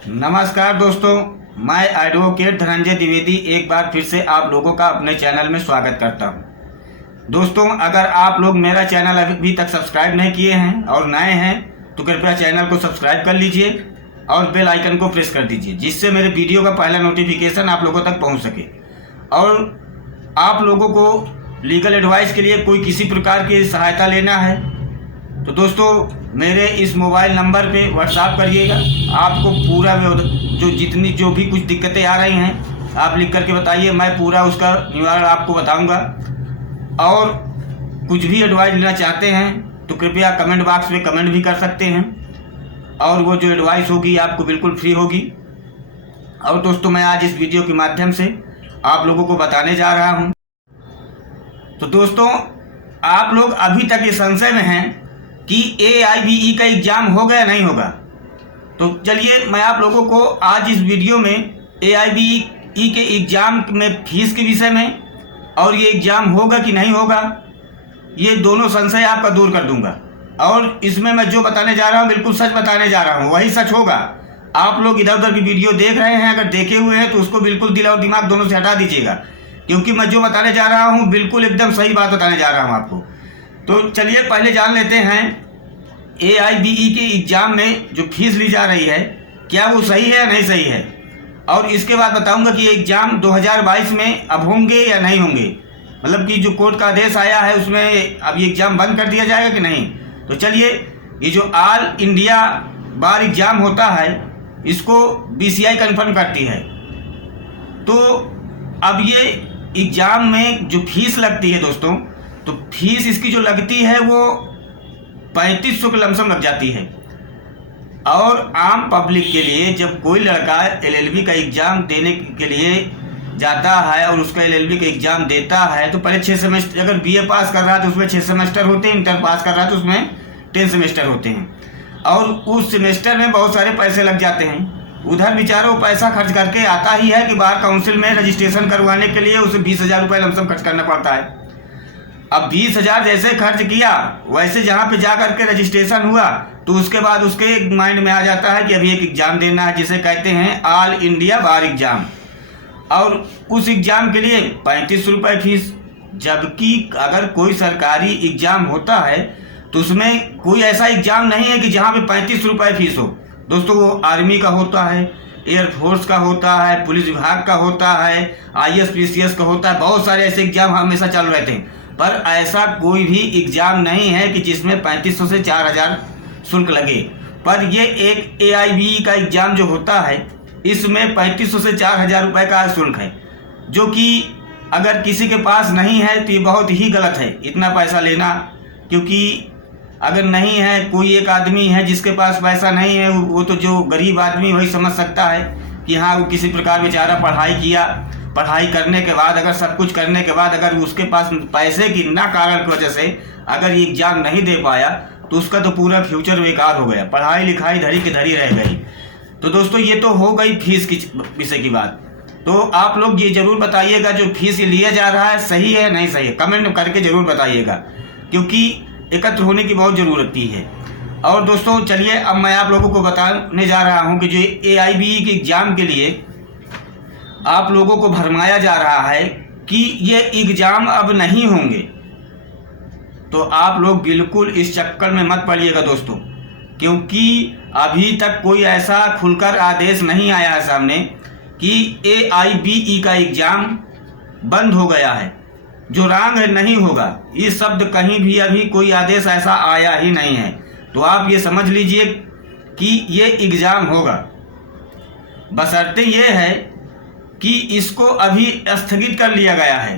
नमस्कार दोस्तों, मैं एडवोकेट धनंजय द्विवेदी एक बार फिर से आप लोगों का अपने चैनल में स्वागत करता हूं। दोस्तों, अगर आप लोग मेरा चैनल अभी तक सब्सक्राइब नहीं किए हैं और नए हैं तो कृपया चैनल को सब्सक्राइब कर लीजिए और बेल आइकन को प्रेस कर दीजिए, जिससे मेरे वीडियो का पहला नोटिफिकेशन आप लोगों तक पहुँच सके। और आप लोगों को लीगल एडवाइस के लिए कोई किसी प्रकार की सहायता लेना है तो दोस्तों मेरे इस मोबाइल नंबर पे व्हाट्सएप करिएगा। आपको पूरा जो भी कुछ दिक्कतें आ रही हैं आप लिख करके बताइए, मैं पूरा उसका निवारण आपको बताऊंगा। और कुछ भी एडवाइस लेना चाहते हैं तो कृपया कमेंट बॉक्स में कमेंट भी कर सकते हैं, और वो जो एडवाइस होगी आपको बिल्कुल फ्री होगी। और दोस्तों, मैं आज इस वीडियो के माध्यम से आप लोगों को बताने जा रहा हूँ। तो दोस्तों, आप लोग अभी तक ये संशय में हैं कि AIBE का एग्ज़ाम होगा या नहीं होगा, तो चलिए मैं आप लोगों को आज इस वीडियो में AIBE के एग्ज़ाम में फीस के विषय में और ये एग्ज़ाम होगा कि नहीं होगा, ये दोनों संशय आपका दूर कर दूंगा। और इसमें मैं जो बताने जा रहा हूँ बिल्कुल सच बताने जा रहा हूँ, वही सच होगा। आप लोग इधर उधर की वीडियो देख रहे हैं, अगर देखे हुए हैं तो उसको बिल्कुल दिल और दिमाग दोनों से हटा दीजिएगा, क्योंकि मैं जो बताने जा रहा हूँ बिल्कुल एकदम सही बात बताने जा रहा हूँ आपको। तो चलिए पहले जान लेते हैं AIBE के एग्ज़ाम में जो फीस ली जा रही है क्या वो सही है या नहीं सही है, और इसके बाद बताऊंगा कि एग्ज़ाम 2022 में अब होंगे या नहीं होंगे, मतलब कि जो कोर्ट का आदेश आया है उसमें अब ये एग्ज़ाम बंद कर दिया जाएगा कि नहीं। तो चलिए, ये जो ऑल इंडिया बार एग्ज़ाम होता है इसको BCI कंफर्म करती है। तो अब ये एग्ज़ाम में जो फीस लगती है दोस्तों, तो फीस इसकी जो लगती है वो 3500 के लमसम लग जाती है। और आम पब्लिक के लिए जब कोई लड़का LLB का एग्ज़ाम देने के लिए जाता है और उसका LLB का एग्ज़ाम देता है तो पहले 6 सेमेस्टर, अगर BA पास कर रहा है तो उसमें 6 सेमेस्टर होते हैं, इंटर पास कर रहा है तो उसमें 10 सेमेस्टर होते हैं, और उस सेमेस्टर में बहुत सारे पैसे लग जाते हैं। उधर बेचारा वो पैसा खर्च करके आता ही है कि बार काउंसिल में रजिस्ट्रेशन करवाने के लिए उसे 20,000 रुपये लमसम खर्च करना पड़ता है। अब 20,000 जैसे खर्च किया वैसे जहाँ पे जा करके रजिस्ट्रेशन हुआ तो उसके बाद उसके माइंड में आ जाता है कि अभी एक एग्ज़ाम देना है जिसे कहते हैं ऑल इंडिया बार एग्ज़ाम, और उस एग्ज़ाम के लिए 3500 रुपये फीस। जबकि अगर कोई सरकारी एग्ज़ाम होता है तो उसमें कोई ऐसा एग्ज़ाम नहीं है कि जहाँ पे 3500 रुपये फीस हो। दोस्तों, वो आर्मी का होता है, एयरफोर्स का होता है, पुलिस विभाग का होता है, IAS PCS का होता है, बहुत सारे ऐसे एग्ज़ाम हमेशा चल रहे थे। पर ऐसा कोई भी एग्ज़ाम नहीं है कि जिसमें 3500 से 4000 शुल्क लगे। पर ये एक AIBE का एग्ज़ाम जो होता है इसमें 3500 से 4000 रुपये का शुल्क है, जो कि अगर किसी के पास नहीं है तो ये बहुत ही गलत है इतना पैसा लेना। क्योंकि अगर नहीं है, कोई एक आदमी है जिसके पास पैसा नहीं है, वो तो जो गरीब आदमी वही समझ सकता है कि हाँ वो किसी प्रकार बेचारा पढ़ाई किया, पढ़ाई करने के बाद अगर सब कुछ करने के बाद अगर उसके पास पैसे की ना कारण की वजह से अगर ये एग्ज़ाम नहीं दे पाया तो उसका तो पूरा फ्यूचर बेकार हो गया, पढ़ाई लिखाई धरी की धरी रह गई। तो दोस्तों, ये तो हो गई फीस की विषय की बात। तो आप लोग ये ज़रूर बताइएगा जो फीस लिया जा रहा है सही है नहीं सही है, कमेंट करके ज़रूर बताइएगा, क्योंकि एकत्र होने की बहुत ज़रूरत है। और दोस्तों चलिए, अब मैं आप लोगों को बताने जा रहा हूँ कि जो AIBE के एग्ज़ाम के लिए आप लोगों को भरमाया जा रहा है कि ये एग्ज़ाम अब नहीं होंगे, तो आप लोग बिल्कुल इस चक्कर में मत पड़िएगा दोस्तों, क्योंकि अभी तक कोई ऐसा खुलकर आदेश नहीं आया है सामने कि AIBE का एग्ज़ाम बंद हो गया है, जो रॉन्ग है नहीं होगा। ये शब्द कहीं भी अभी कोई आदेश ऐसा आया ही नहीं है। तो आप ये समझ लीजिए कि ये एग्ज़ाम होगा, बशर्ते ये है कि इसको अभी स्थगित कर लिया गया है,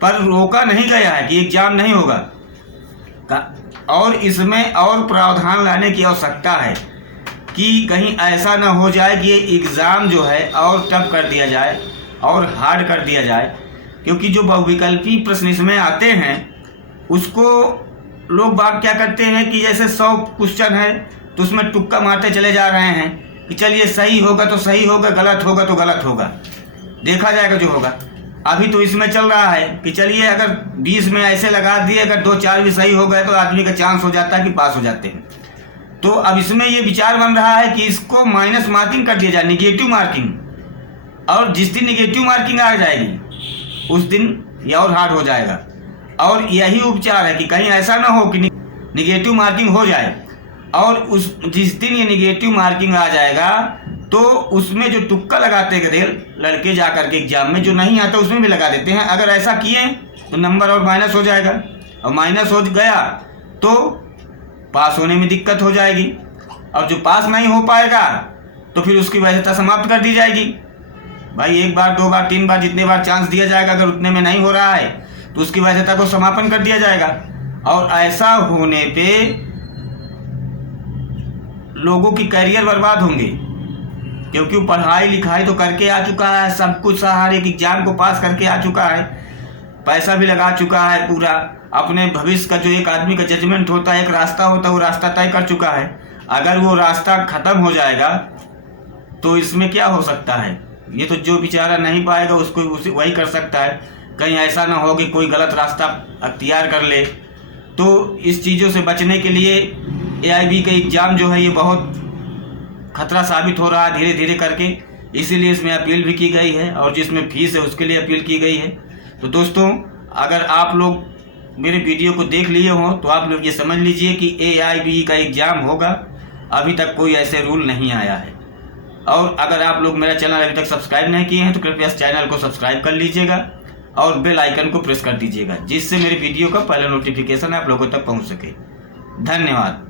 पर रोका नहीं गया है कि एग्ज़ाम नहीं होगा। और इसमें और प्रावधान लाने की आवश्यकता है कि कहीं ऐसा ना हो जाए कि ये एग्ज़ाम जो है और टफ कर दिया जाए और हार्ड कर दिया जाए। क्योंकि जो बहुविकल्पी प्रश्न इसमें आते हैं उसको लोग बात क्या करते हैं कि जैसे 100 क्वेश्चन है तो उसमें तुक्का मारते चले जा रहे हैं कि चलिए सही होगा तो सही होगा, गलत होगा तो गलत होगा, देखा जाएगा जो होगा। अभी तो इसमें चल रहा है कि चलिए अगर 20 में ऐसे लगा दिए, अगर 2-4 भी सही हो गए तो आदमी का चांस हो जाता है कि पास हो जाते हैं। तो अब इसमें ये विचार बन रहा है कि इसको माइनस मार्किंग कर दिया जाए, निगेटिव मार्किंग, और जिस दिन निगेटिव मार्किंग आ जाएगी उस दिन ये और हार्ड हो जाएगा। और यही उपचार है कि कहीं ऐसा ना हो कि निगेटिव मार्किंग हो जाए, और उस जिस दिन ये निगेटिव मार्किंग आ जाएगा तो उसमें जो तुक्का लगाते गए लड़के जा करके एग्जाम में, जो नहीं आता उसमें भी लगा देते हैं। अगर ऐसा किए तो नंबर और माइनस हो जाएगा, और माइनस हो गया तो पास होने में दिक्कत हो जाएगी, और जो पास नहीं हो पाएगा तो फिर उसकी वैधता समाप्त कर दी जाएगी। भाई 1 बार 2 बार 3 बार जितने बार चांस दिया जाएगा, अगर उतने में नहीं हो रहा है तो उसकी वैधता को समापन कर दिया जाएगा। और ऐसा होने पे लोगों की करियर बर्बाद होंगे, क्योंकि वो पढ़ाई लिखाई तो करके आ चुका है, सब कुछ हर एक एग्जाम को पास करके आ चुका है, पैसा भी लगा चुका है पूरा, अपने भविष्य का जो एक आदमी का जजमेंट होता है, एक रास्ता होता है, वो रास्ता तय कर चुका है। अगर वो रास्ता खत्म हो जाएगा तो इसमें क्या हो सकता है? ये तो जो बेचारा नहीं पाएगा उसको वही कर सकता है। कहीं ऐसा ना हो कि कोई गलत रास्ता अख्तियार कर ले। तो इस चीज़ों से बचने के लिए AIB का एग्ज़ाम जो है ये बहुत खतरा साबित हो रहा है धीरे धीरे करके, इसीलिए इसमें अपील भी की गई है, और जिसमें फीस है उसके लिए अपील की गई है। तो दोस्तों, अगर आप लोग मेरे वीडियो को देख लिए हों तो आप लोग ये समझ लीजिए कि AIB का एग्ज़ाम होगा। अभी तक कोई ऐसे रूल नहीं आया है। और अगर आप लोग मेरा चैनल अभी तक सब्सक्राइब नहीं किए हैं तो कृपया इस चैनल को सब्सक्राइब कर लीजिएगा और बेल आइकन को प्रेस कर दीजिएगा, जिससे मेरे वीडियो का पहला नोटिफिकेशन आप लोगों तक पहुंच सके। धन्यवाद।